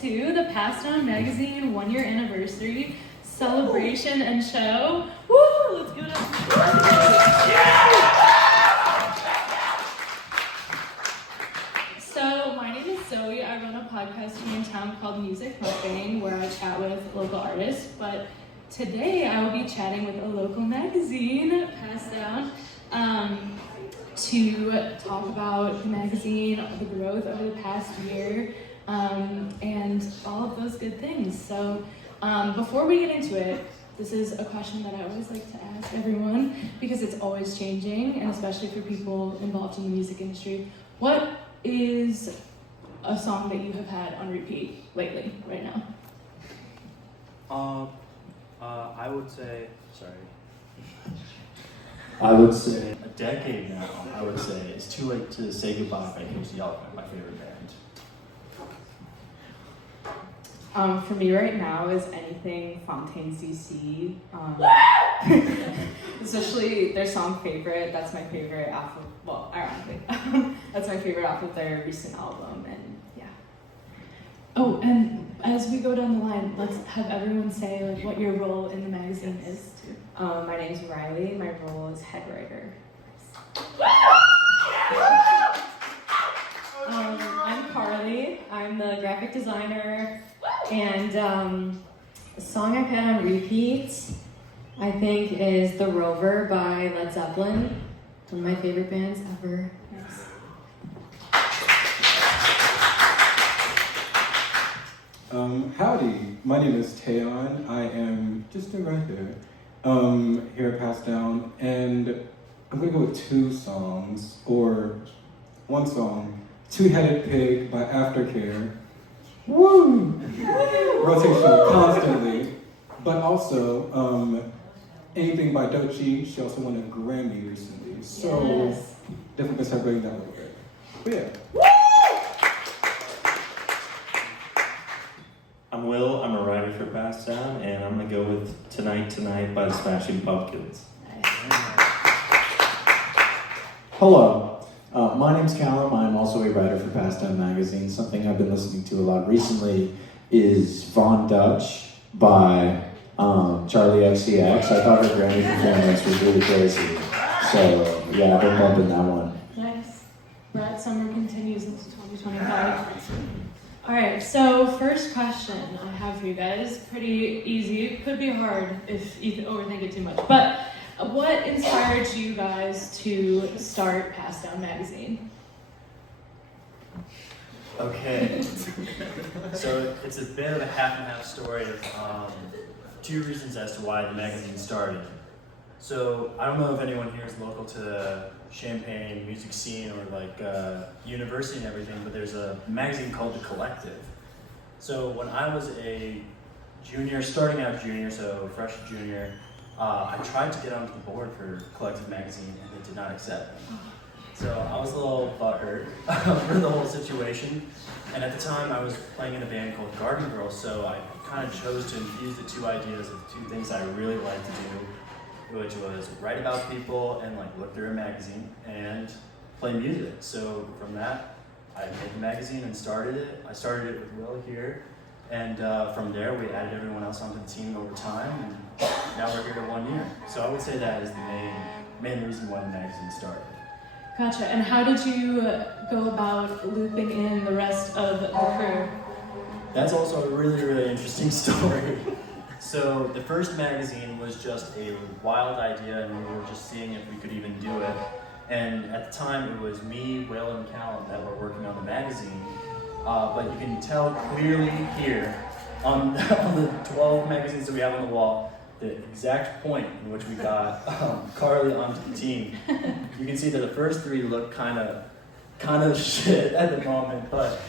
to the Passed Down Magazine 1-year anniversary celebration and show. Woo! Let's give it up. So, my name is Zoe. I run a podcast here in town called Mukbang, where I chat with local artists. But today I will be chatting with a local magazine, Passed Down, to talk about the magazine, the growth over the past year, and all of those good things. So before we get into it, this is a question that I always like to ask everyone because it's always changing, and especially for people involved in the music industry. What is a song that you have had on repeat lately, right now? I would say, a decade now, I would say, It's Too Late to Say Goodbye by Casey Elephant, my favorite band. For me right now is anything Fontaine CC, especially their song Favorite. That's my favorite off of, well, ironically, that's my favorite off of their recent album, and yeah. Oh, and as we go down the line, let's have everyone say like what your role in the magazine is too. My name's Riley. My role is head writer. I'm Carly. I'm the graphic designer, and the song I've had on repeat, I think, is "The Rover" by Led Zeppelin. One of my favorite bands ever. Yes. Howdy, my name is Taeyeon. I am just a writer here at Passed Down, and I'm gonna go with two songs, or one song, Two-Headed Pig by Aftercare. Woo! Rotation constantly, but also anything by Doechii. She also won a Grammy recently, so Yes. definitely gonna start bringing that over. But yeah. I'm Will, I'm a writer for Passed Down, and I'm gonna go with Tonight by the Smashing Pumpkins. Hello, my name's Callum. I'm also a writer for Passed Down Magazine. Something I've been listening to a lot recently is Von Dutch by Charlie XCX. I thought her Grammy performance was really crazy. So yeah, I've been bumping that one. Nice. Rat summer continues into 2025. All right, so first question I have for you guys, pretty easy. It could be hard if you overthink it too much, but what inspired you guys to start Passed Down Magazine? Okay, so it's a bit of a half and half story of two reasons as to why the magazine started. So I don't know if anyone here is local to the Champaign music scene or like university and everything, but there's a magazine called The Collective. So when I was a junior, starting out junior, so fresh junior, I tried to get onto the board for Collective magazine and it did not accept me. So I was a little butthurt for the whole situation. And at the time I was playing in a band called Garden Girls, so I kind of chose to infuse the two ideas of the two things I really like to do, which was write about people and like look through a magazine and play music. So from that, I made the magazine and started it. I started it with Will here, and from there we added everyone else onto the team over time, and now we're here to 1 year. So I would say that is the main reason why the magazine started. Gotcha, and how did you go about looping in the rest of the crew? That's also a really, really interesting story. So the first magazine was just a wild idea, and we were just seeing if we could even do it. And at the time, it was me, Will, and Callum that were working on the magazine. But you can tell clearly here on the 12 magazines that we have on the wall, the exact point in which we got Carly onto the team. You can see that the first three look kind of shit at the moment, but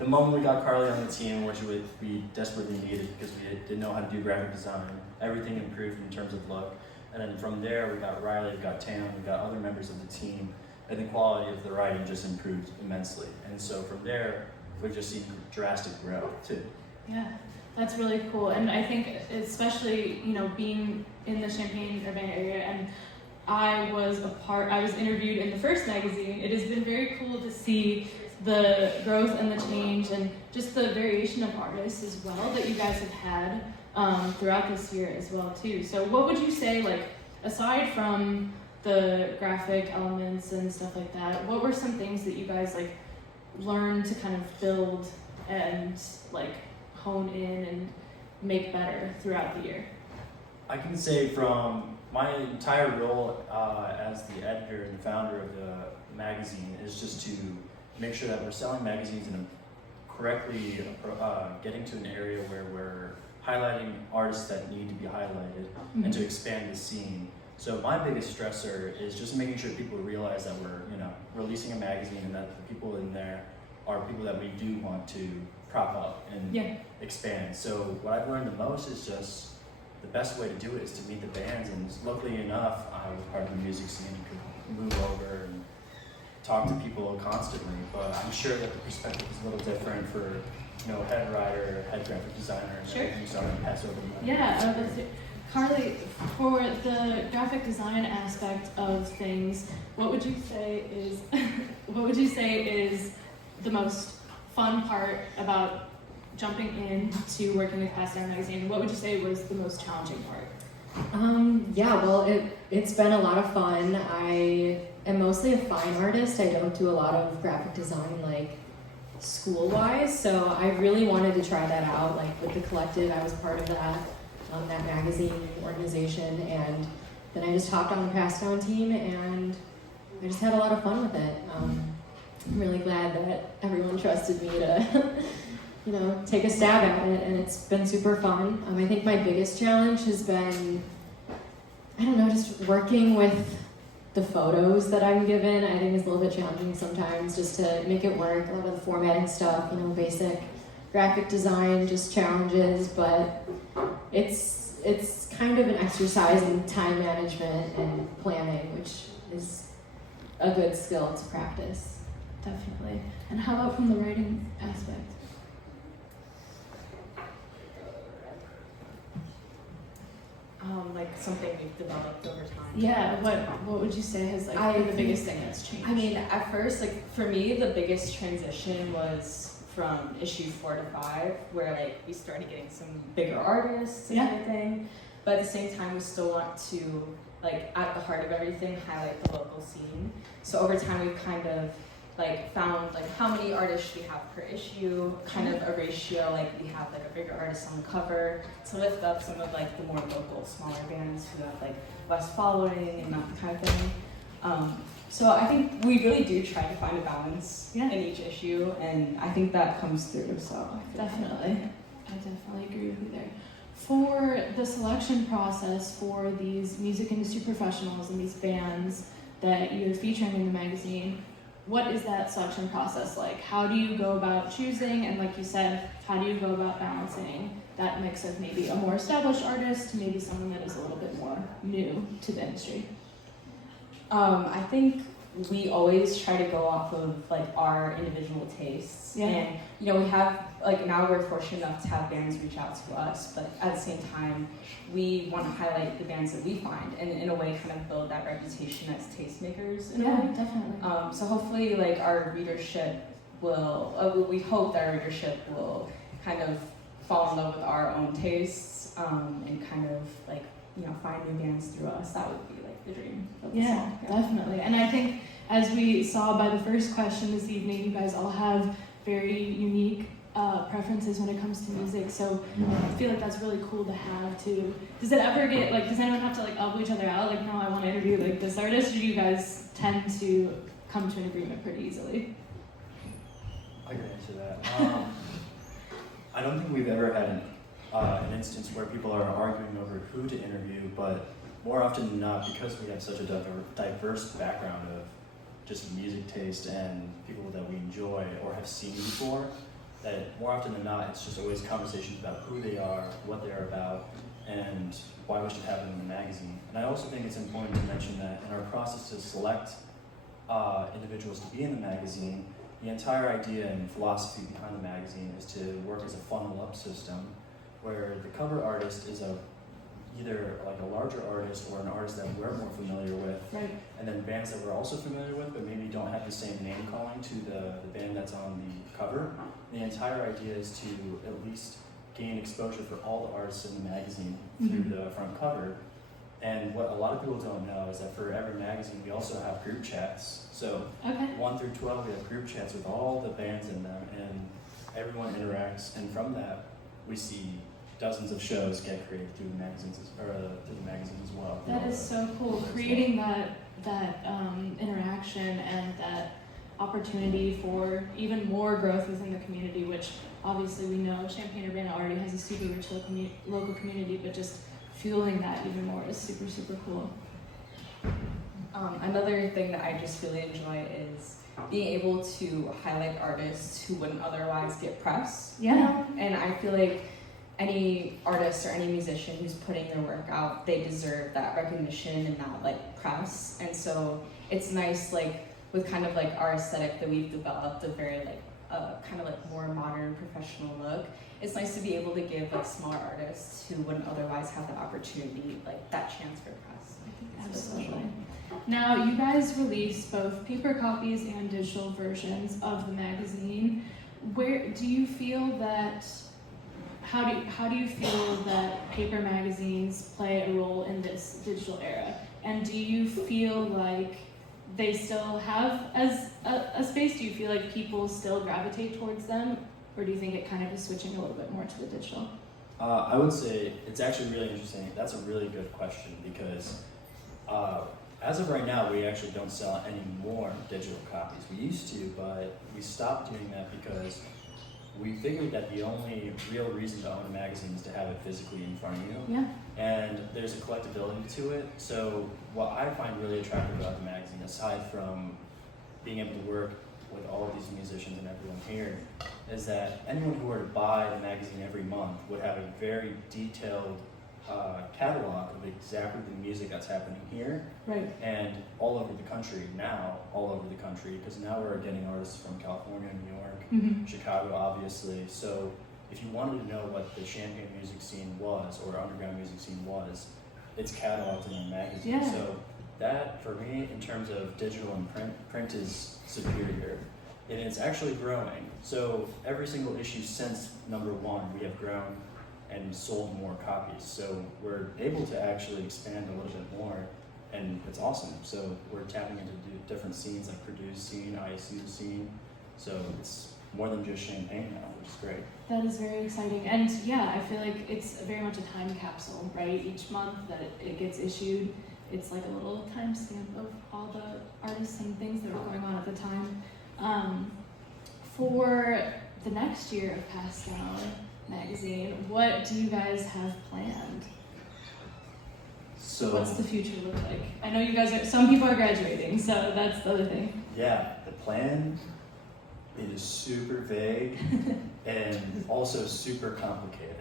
the moment we got Carly on the team, which we desperately needed because we didn't know how to do graphic design, everything improved in terms of look. And then from there, we got Riley, we got Tam, we got other members of the team, and the quality of the writing just improved immensely. And so from there, we've just seen drastic growth too. Yeah, that's really cool. And I think especially, being in the Champaign-Urbana area, and I was interviewed in the first magazine, it has been very cool to see the growth and the change and just the variation of artists as well that you guys have had throughout this year as well too. So what would you say, like, aside from the graphic elements and stuff like that, what were some things that you guys like learned to kind of build and like hone in and make better throughout the year? I can say from my entire role as the editor and founder of the magazine is just to make sure that we're selling magazines and correctly getting to an area where we're highlighting artists that need to be highlighted and to expand the scene. So my biggest stressor is just making sure people realize that we're, releasing a magazine and that the people in there are people that we do want to prop up and expand. So what I've learned the most is just the best way to do it is to meet the bands, and luckily enough, I was part of the music scene and could move over and talk to people constantly, but I'm sure that the perspective is a little different for, head writer, head graphic designer, and everything, so I'm gonna pass over to that. Yeah, Carly, for the graphic design aspect of things, what would you say is the most fun part about jumping into working with Pass Down Magazine? What would you say was the most challenging part? It's been a lot of fun. I am mostly a fine artist. I don't do a lot of graphic design like school-wise, so I really wanted to try that out. Like with the collective, I was part of that magazine organization, and then I just hopped on the Pass Down team, and I just had a lot of fun with it. I'm really glad that everyone trusted me to take a stab at it, and it's been super fun. I think my biggest challenge has been, just working with the photos that I'm given. I think is a little bit challenging sometimes just to make it work. A lot of the formatting stuff, basic graphic design, just challenges, but it's kind of an exercise in time management and planning, which is a good skill to practice. Definitely. And how about from the writing aspect? Like something we've developed over time. Yeah, what would you say has been the biggest thing that's changed? I mean, at first, for me, the biggest transition was from issue 4 to 5, where we started getting some bigger artists and everything. But at the same time, we still want to, at the heart of everything, highlight the local scene. So over time, we've kind of found how many artists we have per issue, kind of a ratio, we have a bigger artist on the cover to lift up some of the more local, smaller bands who have less following and that kind of thing. So I think we really do try to find a balance in each issue, and I think that comes through. So Definitely. I definitely agree with you there. For the selection process for these music industry professionals and these bands that you're featuring in the magazine, what is that selection process like? How do you go about choosing, and like you said, how do you go about balancing that mix of maybe a more established artist to maybe someone that is a little bit more new to the industry? I think we always try to go off of our individual tastes, and we have now we're fortunate enough to have bands reach out to us, but at the same time we want to highlight the bands that we find and in a way kind of build that reputation as tastemakers in a way. Definitely. So hopefully our readership will we hope that our readership will kind of fall in love with our own tastes and kind of find new bands through us. That would be the dream of the song. Definitely. And I think as we saw by the first question this evening, you guys all have very unique preferences when it comes to music, so I feel that's really cool to have too. Does it ever get does anyone have to elbow each other out, no, I want to interview this artist, or do you guys tend to come to an agreement pretty easily? I can answer that. I don't think we've ever had an instance where people are arguing over who to interview, but more often than not, because we have such a diverse background of just music taste and people that we enjoy or have seen before, that more often than not, it's just always conversations about who they are, what they're about, and why we should have them in the magazine. And I also think it's important to mention that in our process to select individuals to be in the magazine, the entire idea and philosophy behind the magazine is to work as a funnel-up system, where the cover artist is a either like a larger artist or an artist that we're more familiar with, Right. and then bands that we're also familiar with but maybe don't have the same name calling to the band that's on the cover. The entire idea is to at least gain exposure for all the artists in the magazine through the front cover. And what a lot of people don't know is that for every magazine we also have group chats. So Okay. 1 through 12 we have group chats with all the bands in them, and everyone interacts, and from that we see dozens of shows get created through the magazines through the magazine as well. That is so cool. Creating that interaction and that opportunity for even more growth within the community, which obviously we know Champaign-Urbana already has a super rich local community, but just fueling that even more is super, super cool. Another thing that I just really enjoy is being able to highlight artists who wouldn't otherwise get press. Yeah. You know? And I feel like any artist or any musician who's putting their work out, they deserve that recognition and that like press. And so it's nice, like with kind of like our aesthetic that we've developed, a very like kind of like more modern professional look. It's nice to be able to give like smaller artists who wouldn't otherwise have the opportunity, like that chance for press. I think it's really Absolutely. special. Now, you guys release both paper copies and digital versions of the magazine. Where do you feel that? How do you feel that paper magazines play a role in this digital era? And do you feel like they still have as a space? Do you feel like people still gravitate towards them, or do you think it kind of is switching a little bit more to the digital? I would say it's actually really interesting. That's a really good question because as of right now, we actually don't sell any more digital copies. We used to, but we stopped doing that because we figured that the only real reason to own a magazine is to have it physically in front of you. Yeah. And there's a collectability to it. So what I find really attractive about the magazine, aside from being able to work with all of these musicians and everyone here, is that anyone who were to buy the magazine every month would have a very detailed catalog of exactly the music that's happening here Right. and all over the country now, because now we're getting artists from California, New York, Chicago, obviously. So if you wanted to know what the Champaign music scene was or underground music scene was, it's cataloged in the magazine. Yeah. So that, for me, in terms of digital and print is superior. And it's actually growing. So every single issue since #1, we have grown and sold more copies. So we're able to actually expand a little bit more, and it's awesome. So we're tapping into different scenes like Purdue's scene, ISU's scene. So it's more than just Champaign now, which is great. That is very exciting. And yeah, I feel like it's very much a time capsule, right? Each month that it gets issued, it's like a little timestamp of all the artists and things that were going on at the time. For the next year of Pass Down magazine, what do you guys have planned? So What's the future look like? I know you guys some people are graduating, so that's the other thing. yeah, the plan, it is super vague and also super complicated.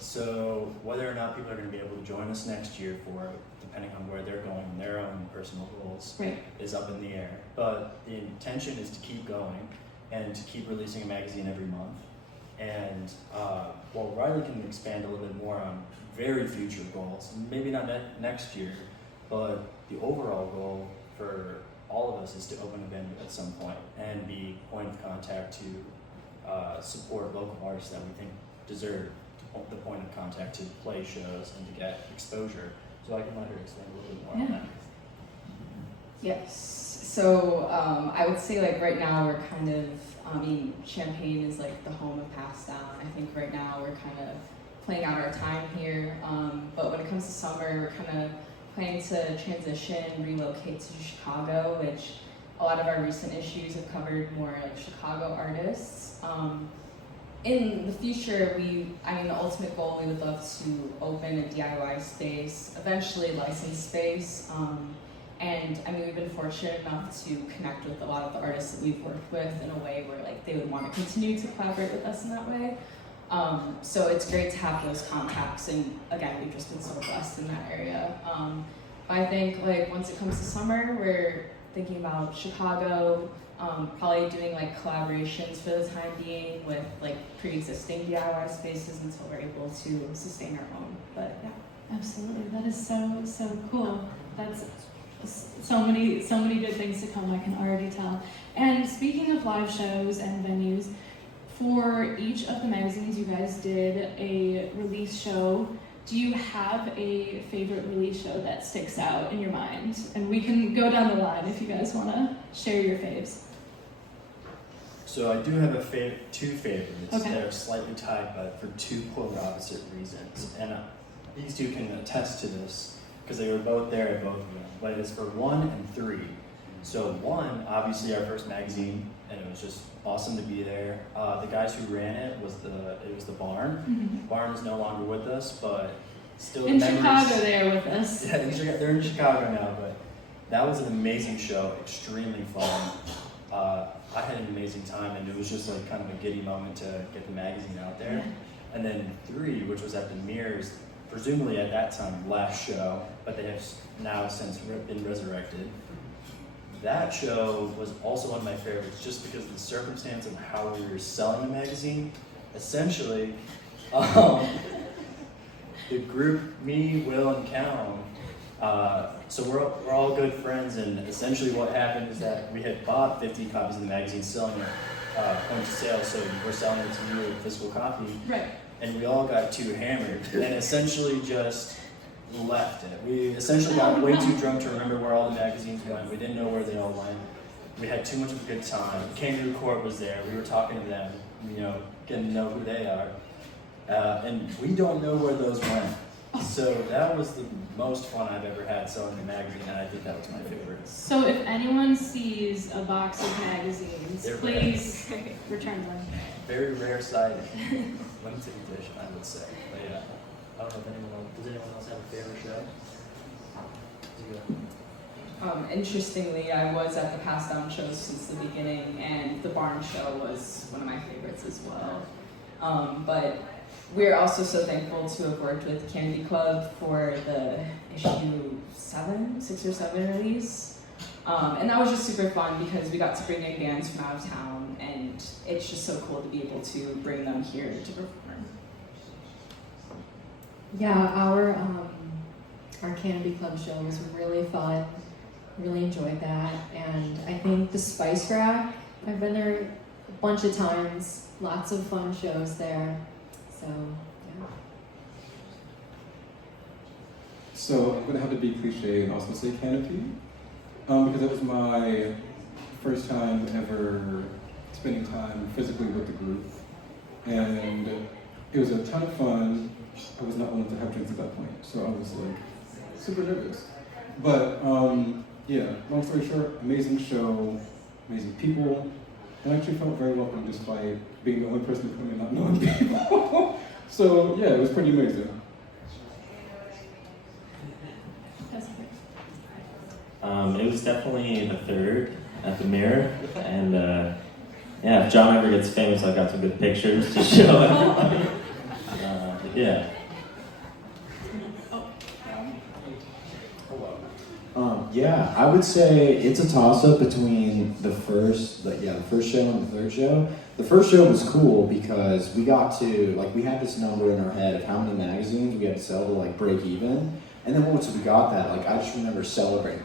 So whether or not people are going to be able to join us next year for it, depending on where they're going and their own personal goals, Right. is up in the air. But the intention is to keep going and to keep releasing a magazine every month. And while Riley can expand a little bit more on very future goals, maybe not next year, but the overall goal for all of us is to open a venue at some point and be point of contact to support local artists that we think deserve the point of contact to play shows and to get exposure. So I can let her explain a little bit more on that. Yes. So I would say like right now we're kind of, Champaign is like the home of Pass Down. I think right now we're kind of playing out our time here. But when it comes to summer, we're kind of planning to transition and relocate to Chicago, which a lot of our recent issues have covered more like Chicago artists. In the future, the ultimate goal, we would love to open a DIY space, eventually licensed space. And we've been fortunate enough to connect with a lot of the artists that we've worked with in a way where like they would want to continue to collaborate with us in that way. So it's great to have those contacts, and again, we've just been so blessed in that area. I think like once it comes to summer, we're thinking about Chicago, probably doing like collaborations for the time being with like pre-existing DIY spaces until we're able to sustain our own. But yeah. Absolutely, that is so cool. That's so many good things to come. I can already tell. And speaking of live shows and venues, for each of the magazines, you guys did a release show. Do you have a favorite release show that sticks out in your mind? And we can go down the line if you guys want to share your faves. So I do have two favorites Okay. that are slightly tied, but for two polar opposite reasons. And these two can attest to this because they were both there at both of them. But it's for 1 and 3. So 1, obviously our first magazine, and it was just awesome to be there. The guys who ran it was the Barn. Mm-hmm. Barn is no longer with us, but still In the memories. Chicago, they are with us. Yeah, they're in Chicago now, but that was an amazing show, extremely fun. I had an amazing time, and it was just like kind of a giddy moment to get the magazine out there. Yeah. And then 3, which was at the Mirrors, presumably at that time last show, but they have now since been resurrected. That show was also one of my favorites, just because of the circumstance of how we were selling the magazine. Essentially, the group, me, Will, and Callum. So we're all good friends, and essentially what happened is that we had bought 50 copies of the magazine, selling it point of sale, so we're selling it to you with physical copy, Right. and we all got too hammered, and essentially just left it. We essentially got way too drunk to remember where all the magazines went. We didn't know where they all went. We had too much of a good time. Kangaroo Court was there. We were talking to them, getting to know who they are, and we don't know where those went. So that was the most fun I've ever had selling the magazine, and I think that was my favorite. So if anyone sees a box of magazines, They're please return them. Very rare sighting. Limited edition, I would say. But yeah, I don't know if does anyone else have a favorite show? Interestingly, I was at the Pass Down shows since the beginning, and the Barn show was one of my favorites as well. But we're also so thankful to have worked with Candy Club for the issue 6 or 7 release. And that was just super fun because we got to bring in bands from out of town, and it's just so cool to be able to bring them here to perform. Yeah, our Canopy Club show was really fun. Really enjoyed that, and I think the Spice Rack, I've been there a bunch of times. Lots of fun shows there. So yeah. So I'm gonna have to be cliche and also say Canopy, because it was my first time ever spending time physically with the group, and it was a ton of fun. I was not willing to have drinks at that point, so I was like super nervous. But yeah, long story short, amazing show, amazing people, and I actually felt very welcome despite being the only person who and not knowing people. So yeah, it was pretty amazing. It was definitely the 3rd at the Mirror, and yeah, if John ever gets famous, I've got some good pictures to show everybody. Yeah. Yeah, I would say it's a toss-up between the first show and the 3rd show. The first show was cool because we got to, we had this number in our head of how many magazines we had to sell to, break even. And then once we got that, I just remember celebrating.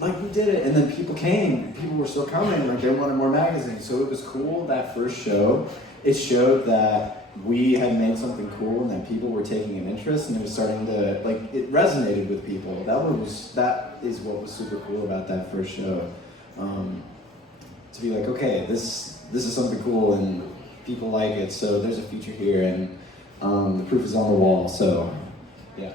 We did it, and then people came. People were still coming, they wanted more magazines. So it was cool, that first show. It showed that we had made something cool and that people were taking an interest, and it was starting to, it resonated with people. That is what was super cool about that first show. To be okay, this is something cool and people like it, so there's a future here, and the proof is on the wall, so yeah.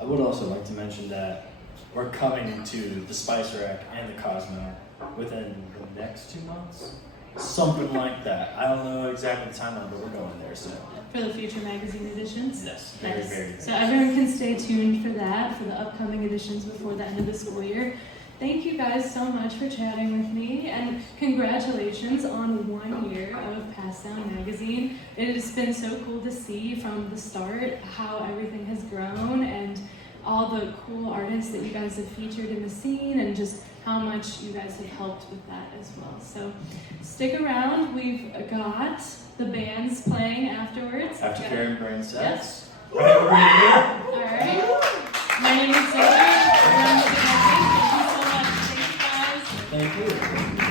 I would also like to mention that we're coming to the Spice Rack and the Cosmo within the next 2 months. Something like that. I don't know exactly the timeline, but we're going there soon. For the future magazine editions? Yes, very, Nice. very. So everyone can stay tuned for that, for the upcoming editions before the end of the school year. Thank you guys so much for chatting with me, and congratulations on 1 year of Pass Down Magazine. It has been so cool to see from the start how everything has grown, and all the cool artists that you guys have featured in the scene and just how much you guys have helped with that as well. So stick around. We've got the bands playing afterwards. After Karen Brain sets. Yes. Right over here. All right. My name is Zoe. Everyone will be happy. Thank you so much. Thanks, guys. Thank you.